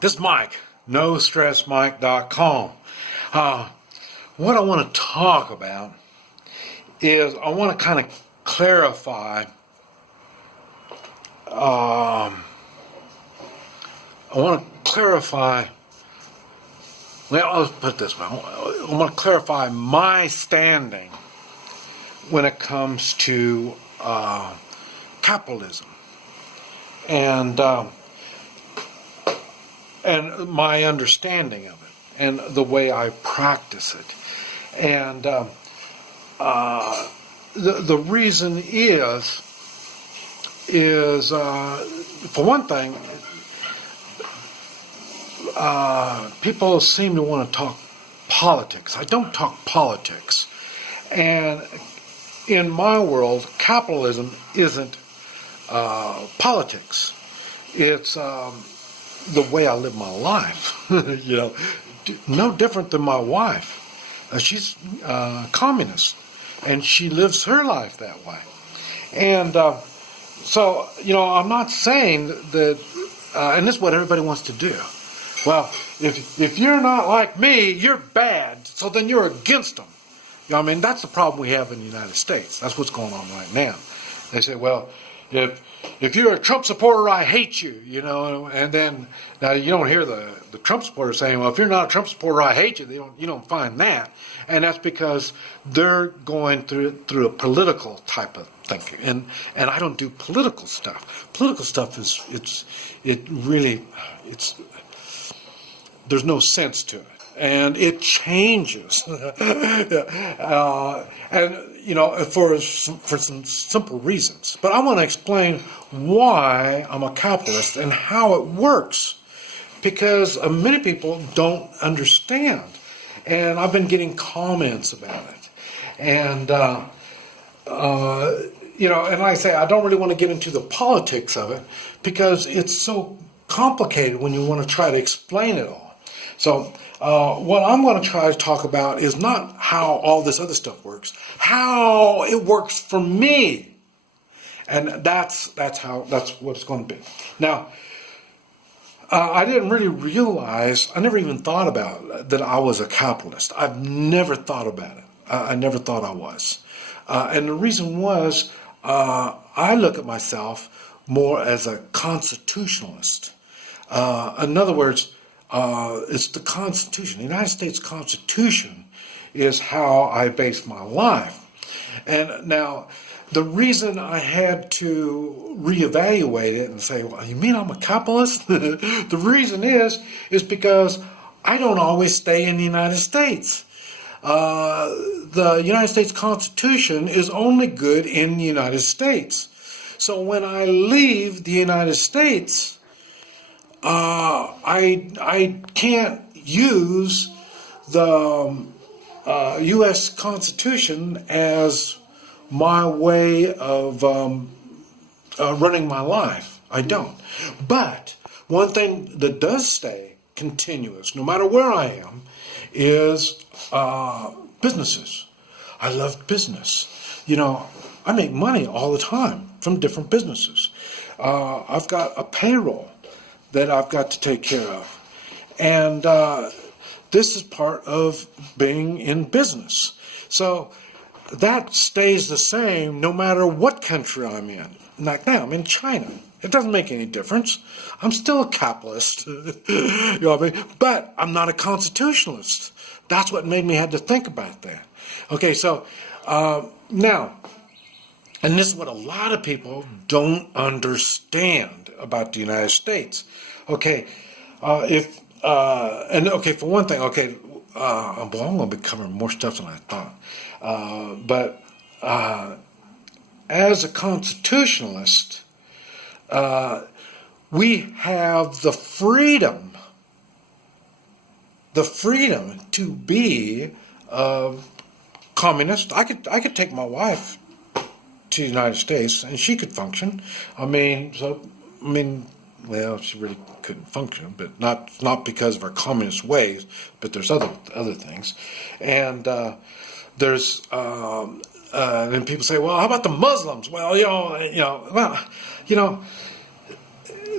This is Mike, NoStressMike.com. What I want to talk about is I want to kind of clarify. I want to clarify. Well, let's put it this way. I want to clarify my standing when it comes to capitalism and my understanding of it and the way I practice it. And the reason is for one thing, people seem to want to talk politics. I don't talk politics. And in my world, capitalism isn't politics. It's the way I live my life. No different than my wife. She's communist, and she lives her life that way. And so, I'm not saying that, and this is what everybody wants to do. Well, if you're not like me, you're bad, so then you're against them. That's the problem we have in the United States. That's what's going on right now. They say, well, if you're a Trump supporter, I hate you, and then now you don't hear the Trump supporters saying, well, if you're not a Trump supporter, I hate you. You don't find that, and that's because they're going through a political type of thinking, and I don't do political stuff. Political stuff there's no sense to it. And it changes, for some simple reasons. But I want to explain why I'm a capitalist and how it works, because many people don't understand, and I've been getting comments about it. And and like I say, I don't really want to get into the politics of it because it's so complicated when you want to try to explain it all. So what I'm going to try to talk about is not how all this other stuff works, how it works for me, and that's what it's going to be. Now, I didn't really realize, I never even thought about that I was a capitalist. I've never thought about it. I never thought I was, and the reason was I look at myself more as a constitutionalist. In other words, it's the Constitution. The United States Constitution is how I base my life. And now, the reason I had to reevaluate it and say, well, you mean I'm a capitalist? The reason is because I don't always stay in the United States. The United States Constitution is only good in the United States. So when I leave the United States, I can't use the U.S. Constitution as my way of running my life. I don't. But one thing that does stay continuous, no matter where I am, is businesses. I love business. I make money all the time from different businesses. I've got a payroll that I've got to take care of. And this is part of being in business. So that stays the same no matter what country I'm in. Like now, I'm in China. It doesn't make any difference. I'm still a capitalist. You know what I mean? But I'm not a constitutionalist. That's what made me have to think about that. Okay, so now, and this is what a lot of people don't understand about the United States. Okay, for one thing, I'm going to be covering more stuff than I thought. But as a constitutionalist, we have the freedom to be communist. I could take my wife to the United States and she could function. Well, she really couldn't function, but not because of our communist ways, but there's other things. And there's and people say, well, how about the Muslims? Well,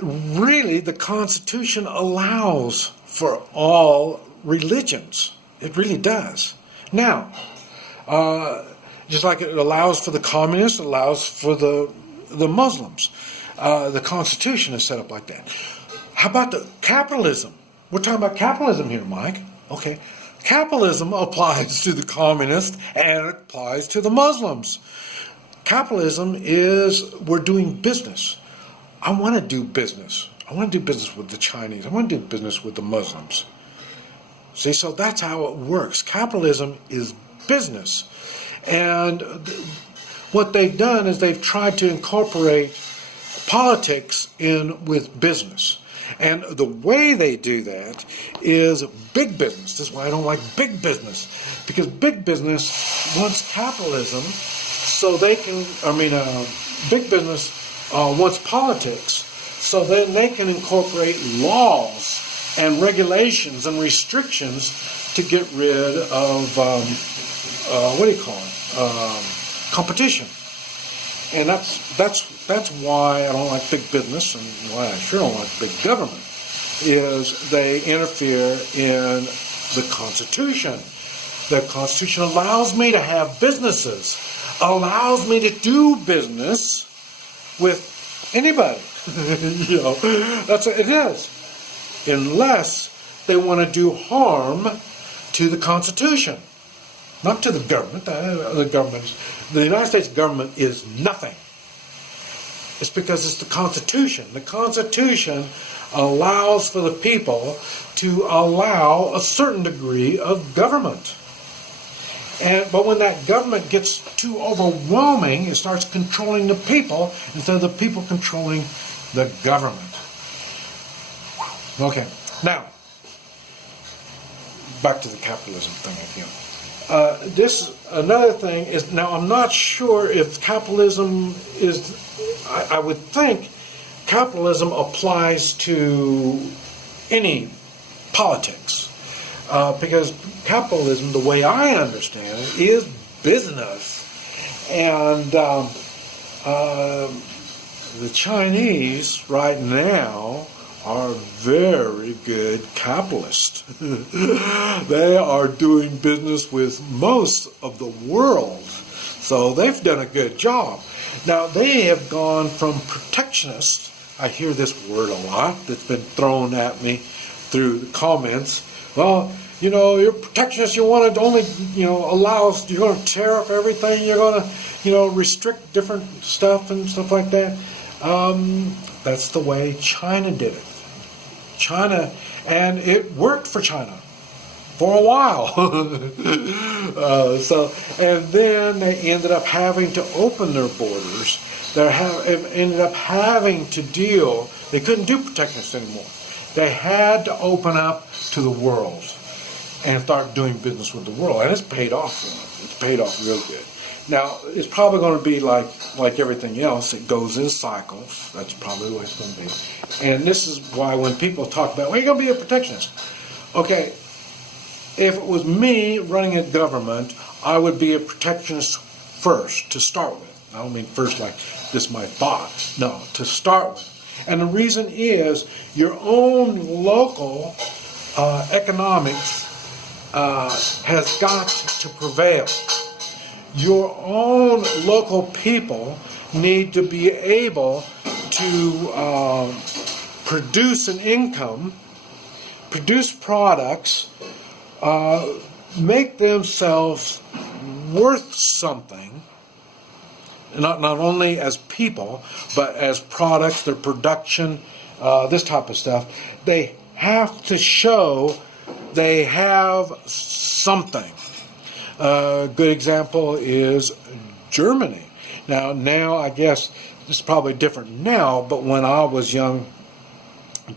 really, the Constitution allows for all religions. It really does. Now, just like it allows for the communists, it allows for the Muslims. The Constitution is set up like that. How about the capitalism? We're talking about capitalism here, Mike. Okay. Capitalism applies to the communists and it applies to the Muslims. Capitalism is we're doing business. I want to do business. I want to do business with the Chinese. I want to do business with the Muslims. See, so that's how it works. Capitalism is business. And what they've done is they've tried to incorporate politics in with business. And the way they do that is big business. This is why I don't like big business. Because big business wants capitalism so they can, big business wants politics so then they can incorporate laws and regulations and restrictions to get rid of, competition. And that's why I don't like big business, and why I sure don't like big government, is they interfere in the Constitution. The Constitution allows me to have businesses, allows me to do business with anybody. That's what it is. Unless they want to do harm to the Constitution. Not to the government. The United States government is nothing. It's because it's the Constitution. The Constitution allows for the people to allow a certain degree of government. But when that government gets too overwhelming, it starts controlling the people instead of the people controlling the government. Okay, now, back to the capitalism thing again. Another thing is, now I'm not sure if capitalism is, I would think capitalism applies to any politics. Because capitalism, the way I understand it, is business. And the Chinese right now are very good capitalists. They are doing business with most of the world. So they've done a good job. Now they have gone from protectionist, I hear this word a lot that's been thrown at me through the comments. Well, you're protectionist, you want to only, allow, you're going to tariff everything, you're going to, restrict different stuff and stuff like that. That's the way China did it. And it worked for China for a while. And then they ended up having to open their borders. Ended up having to deal, they couldn't do protectionist anymore. They had to open up to the world and start doing business with the world. And it's paid off for them. It's paid off real good. Now, it's probably going to be like everything else. It goes in cycles. That's probably what it's going to be. And this is why when people talk about, well, you're going to be a protectionist. Okay, if it was me running a government, I would be a protectionist first, to start with. I don't mean first like this my thought. No, to start with. And the reason is your own local economics has got to prevail. Your own local people need to be able to produce an income, produce products, make themselves worth something, not only as people, but as products, their production, this type of stuff. They have to show they have something. A good example is Germany. Now I guess it's probably different now, but when I was young,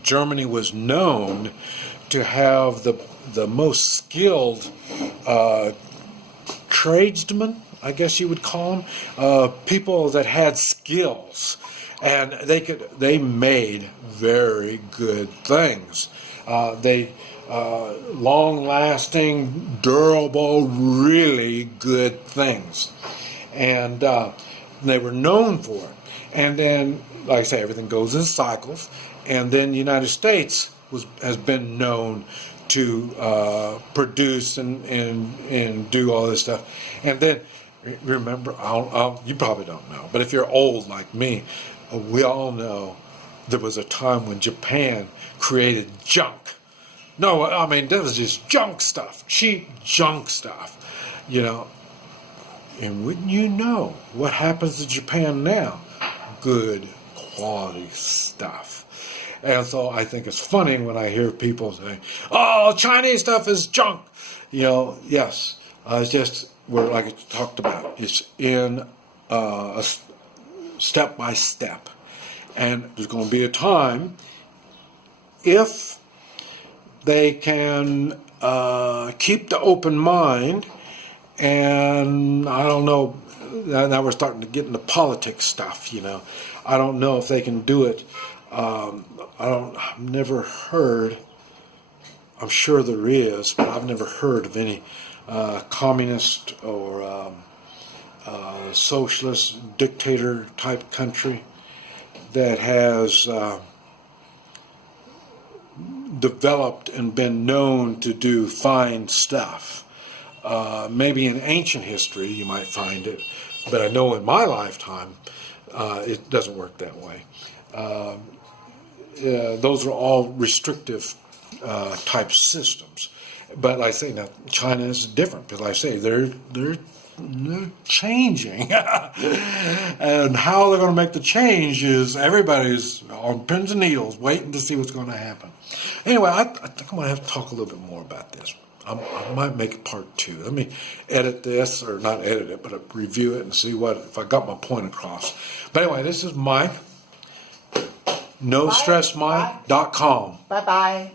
Germany was known to have the most skilled tradesmen, I guess you would call them, people that had skills, and they made very good things. Long-lasting, durable, really good things. And they were known for it. And then, like I say, everything goes in cycles. and then the United States has been known to produce and do all this stuff. And then remember, you probably don't know, but if you're old like me, we all know there was a time when Japan created junk. No, I mean, that was just junk stuff, cheap junk stuff, you know. And wouldn't you know what happens to Japan now? Good quality stuff. And so I think it's funny when I hear people say, "Oh, Chinese stuff is junk." You know, yes, it's just like I talked about. It's in a step by step, and there's going to be a time if they can keep the open mind. And I don't know. Now we're starting to get into politics stuff. You know, I don't know if they can do it. I've never heard. I'm sure there is, but I've never heard of any communist or socialist dictator type country that has developed and been known to do fine stuff. Maybe in ancient history you might find it, but I know in my lifetime it doesn't work that way. Those are all restrictive type systems. But I say now China is different because I say they're changing, and how they're going to make the change is everybody's on pins and needles waiting to see what's going to happen. Anyway, I think I'm going to have to talk a little bit more about this. I might make part 2. Let me edit this, or not edit it, but review it and see if I got my point across. But anyway, this is Mike. NoStressMike.com. Bye-bye.